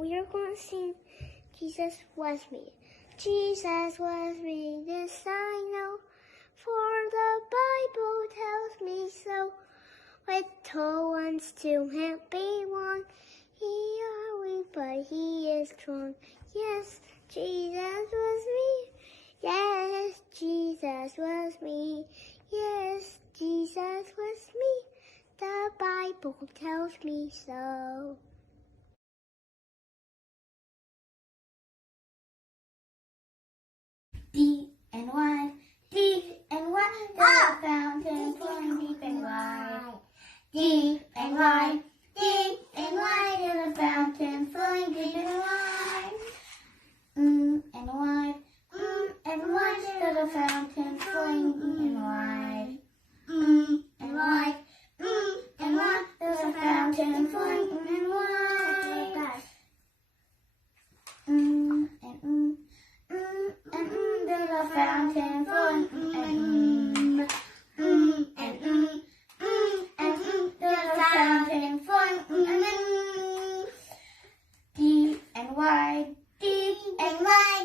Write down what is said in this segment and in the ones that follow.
we are going to sing Jesus Was Me. Jesus was me, this I know, for the Bible tells me so. Little ones to him belong. He are weak, but he is strong. Yes, Jesus was me. Yes, Jesus was me. Yes, Jesus was me. The Bible tells me so. Deep and wide, there's a fountain flowing deep and wide. Deep and wide, there's a fountain flowing deep and wide. And wide, there's a fountain flowing deep and wide. And wide, there's a fountain flowing deep and wide. There's a fountain flowing there's a fountain flowing deep and wide,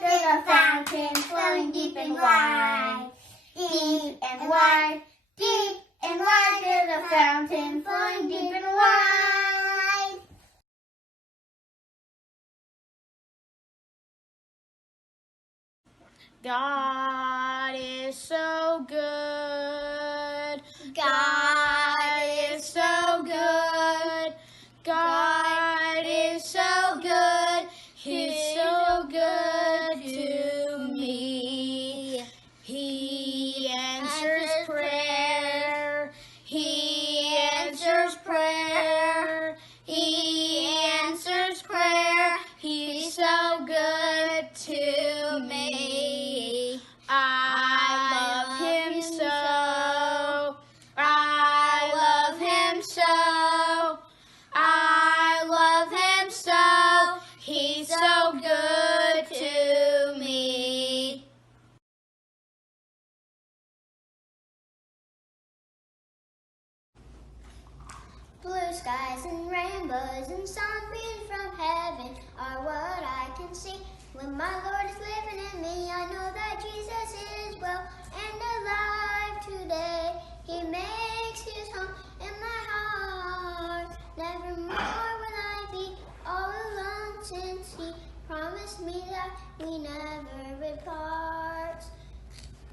there's a fountain flowing deep and wide. Deep and wide, there's a fountain flowing deep and wide. God is so good. God is so good. God is so good. He's so good to me. He answers prayer. He answers prayer. He answers prayer. He's so good to me. I love him so. I love him so. I love him so. He's so good to me. Blue skies and rainbows and sunbeams from heaven are what I can see. When my Lord is living in me, I know that Jesus is well and alive today. He makes his home in my heart. Nevermore will I be all alone, since he promised me that we never would part.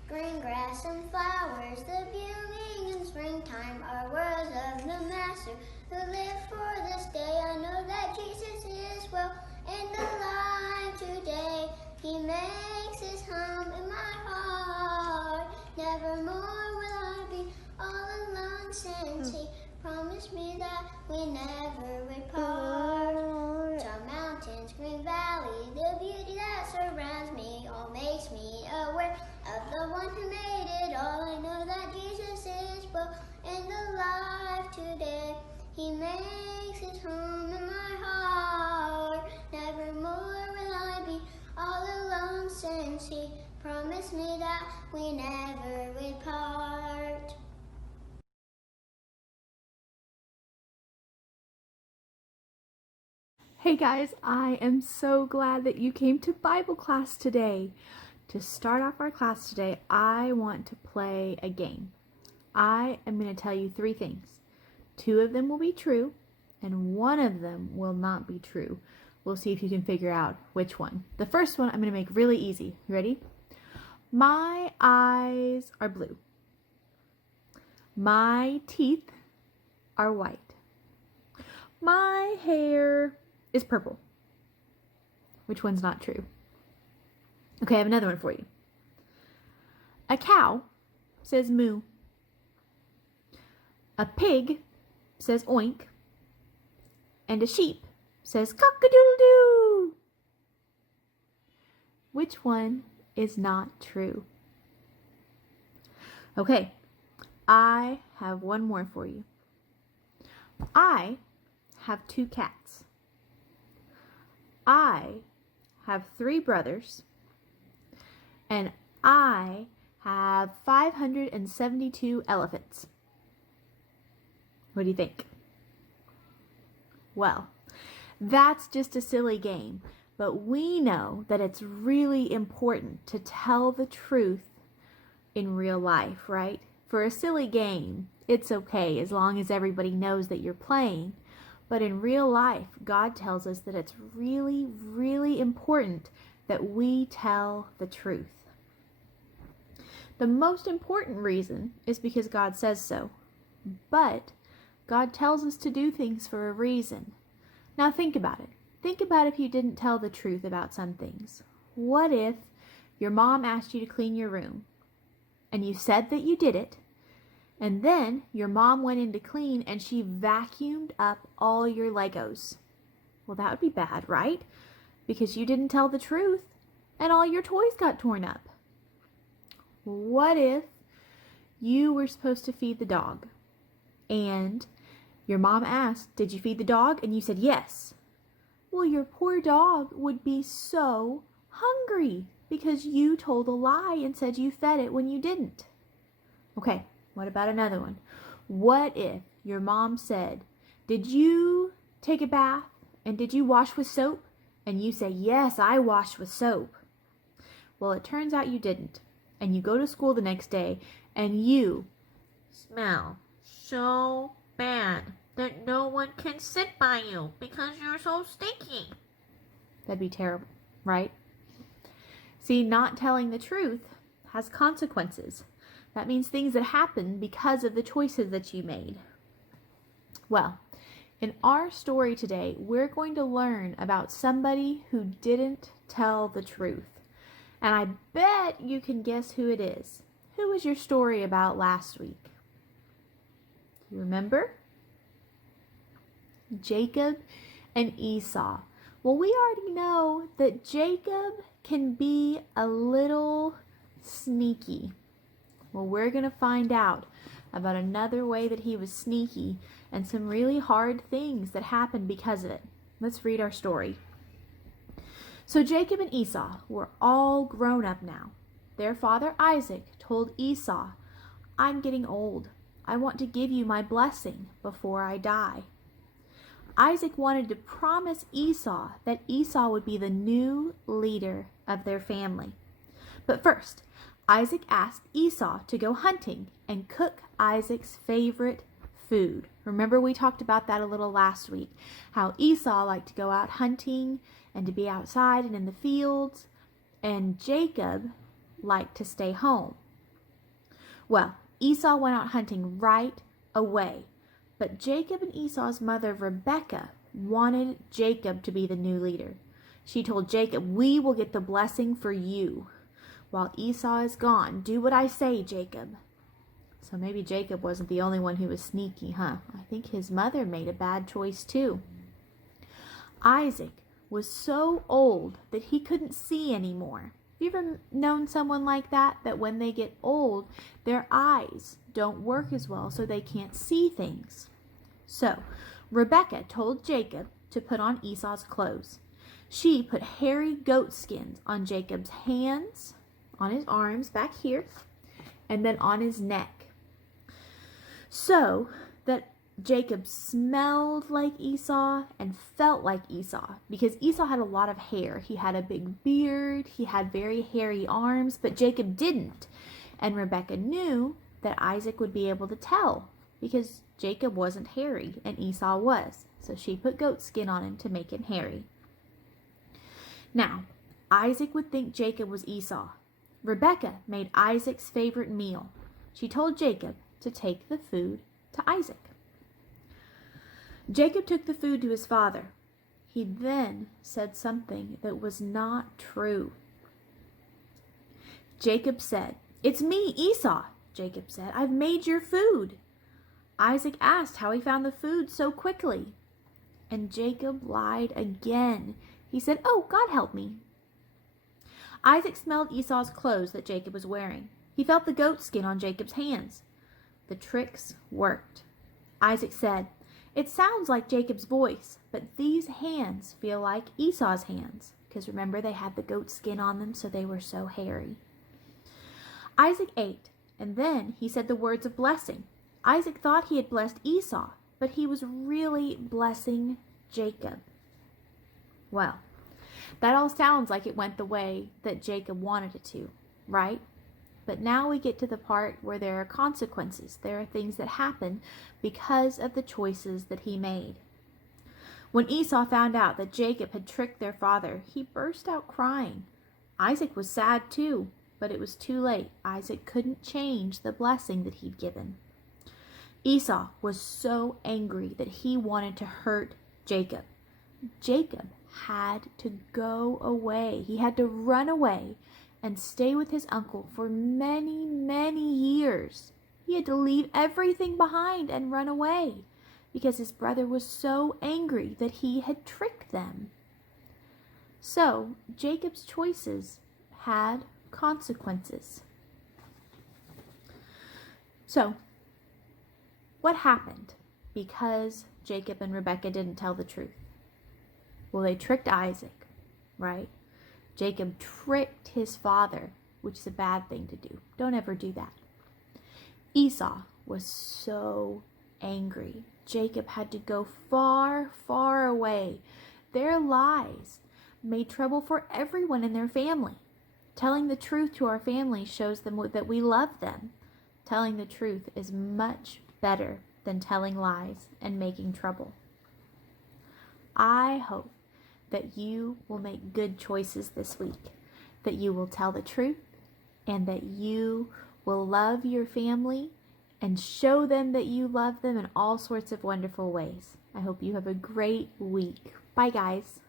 Green grass and flowers, the blooming in springtime are words of the Master who lived for this day. I know that Jesus is well and alive today. He makes his home in my heart. Nevermore will I be all alone, since he promised me that we never would part. Tall mountains, green valley, the beauty that surrounds me all makes me aware of the one who made it all. I know that Jesus is well and alive today. He makes his home in my heart. Nevermore will I be all alone, since he promised me that we never would part. Hey guys, I am so glad that you came to Bible class today. To start off our class today, I want to play a game. I am going to tell you 3 things. 2 of them will be true, and 1 of them will not be true. We'll see if you can figure out which one. The first one I'm going to make really easy. You ready? My eyes are blue. My teeth are white. My hair is purple. Which one's not true? Okay, I have another one for you. A cow says moo. A pig says oink. And a sheep says cock-a-doodle-doo. Which one is not true? Okay, I have one more for you. I have 2 cats. I have 3 brothers. And I have 572 elephants. What do you think? Well, That's just a silly game, but we know that it's really important to tell the truth in real life, right? For a silly game, it's okay as long as everybody knows that you're playing. But in real life, God tells us that it's really, really important that we tell the truth. The most important reason is because God says so. But God tells us to do things for a reason. Now think about it. Think about if you didn't tell the truth about some things. What if your mom asked you to clean your room and you said that you did it, and then your mom went in to clean and she vacuumed up all your Legos? Well, that would be bad, right? Because you didn't tell the truth and all your toys got torn up. What if you were supposed to feed the dog and your mom asked, "Did you feed the dog?" and you said yes? Well, your poor dog would be so hungry because you told a lie and said you fed it when you didn't. Okay, what about another one? What if your mom said, "Did you take a bath and did you wash with soap?" and you say, "Yes, I washed with soap." Well, it turns out you didn't. And you go to school the next day and you smell so bad that no one can sit by you because you're so stinky. That'd be terrible, right? See, not telling the truth has consequences. That means things that happen because of the choices that you made. Well, in our story today, we're going to learn about somebody who didn't tell the truth. And I bet you can guess who it is. Who was your story about last week? You remember? Jacob and Esau. Well, we already know that Jacob can be a little sneaky. Well, we're going to find out about another way that he was sneaky and some really hard things that happened because of it. Let's read our story. So Jacob and Esau were all grown up now. Their father Isaac told Esau, "I'm getting old. I want to give you my blessing before I die." Isaac wanted to promise Esau that Esau would be the new leader of their family. But first, Isaac asked Esau to go hunting and cook Isaac's favorite food. Remember, we talked about that a little last week, how Esau liked to go out hunting and to be outside and in the fields, and Jacob liked to stay home. Well, Esau went out hunting right away, but Jacob and Esau's mother, Rebekah, wanted Jacob to be the new leader. She told Jacob, "We will get the blessing for you. While Esau is gone, do what I say, Jacob." So maybe Jacob wasn't the only one who was sneaky, huh? I think his mother made a bad choice too. Isaac was so old that he couldn't see anymore. Have you ever known someone like that? That when they get old, their eyes don't work as well, so they can't see things. So Rebekah told Jacob to put on Esau's clothes. She put hairy goat skins on Jacob's hands, on his arms back here, and then on his neck, so that Jacob smelled like Esau and felt like Esau, because Esau had a lot of hair. He had a big beard, he had very hairy arms, but Jacob didn't. And Rebekah knew that Isaac would be able to tell, because Jacob wasn't hairy and Esau was. So she put goat skin on him to make him hairy. Now, Isaac would think Jacob was Esau. Rebekah made Isaac's favorite meal. She told Jacob to take the food to Isaac. Jacob took the food to his father. He then said something that was not true. Jacob said, "It's me, Esau," Jacob said. "I've made your food." Isaac asked how he found the food so quickly. And Jacob lied again. He said, "Oh, God help me." Isaac smelled Esau's clothes that Jacob was wearing. He felt the goat skin on Jacob's hands. The tricks worked. Isaac said, "It sounds like Jacob's voice, but these hands feel like Esau's hands." Because remember, they had the goat skin on them, so they were so hairy. Isaac ate, and then he said the words of blessing. Isaac thought he had blessed Esau, but he was really blessing Jacob. Well, that all sounds like it went the way that Jacob wanted it to, right? But now we get to the part where there are consequences. There are things that happen because of the choices that he made. When Esau found out that Jacob had tricked their father, he burst out crying. Isaac was sad too, but it was too late. Isaac couldn't change the blessing that he'd given. Esau was so angry that he wanted to hurt Jacob. Jacob had to go away. He had to run away and stay with his uncle for many, many years. He had to leave everything behind and run away because his brother was so angry that he had tricked them. So Jacob's choices had consequences. So what happened because Jacob and Rebekah didn't tell the truth? Well, they tricked Isaac, right? Jacob tricked his father, which is a bad thing to do. Don't ever do that. Esau was so angry. Jacob had to go far, far away. Their lies made trouble for everyone in their family. Telling the truth to our family shows them that we love them. Telling the truth is much better than telling lies and making trouble. I hope that you will make good choices this week, that you will tell the truth, and that you will love your family and show them that you love them in all sorts of wonderful ways. I hope you have a great week. Bye, guys.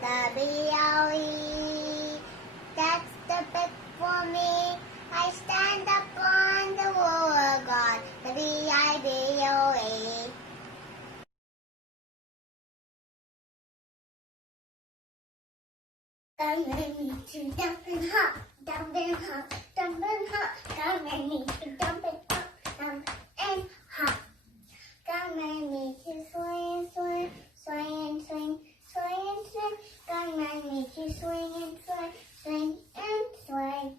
W-O-E, that's the bit for me. I stand up on the wall of God, the B-I-B-O-E. Come and meet to dump and hop, dump and hop, dump and hop. Come and meet to dump and hop, dump and hop. Come and meet to swing and swing, swing and swing, swing and swing. Come and meet to swing and swing, swing and swing.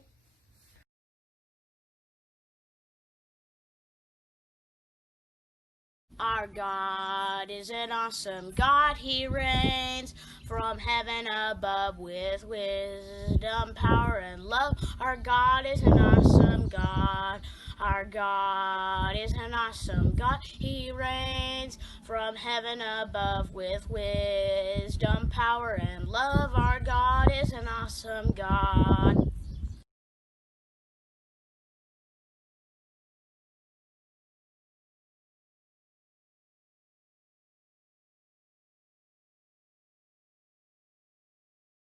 Our God is an awesome God. He reigns from heaven above with wisdom, power, and love. Our God is an awesome God. Our God is an awesome God. He reigns from heaven above with wisdom, power, and love. Our God is an awesome God.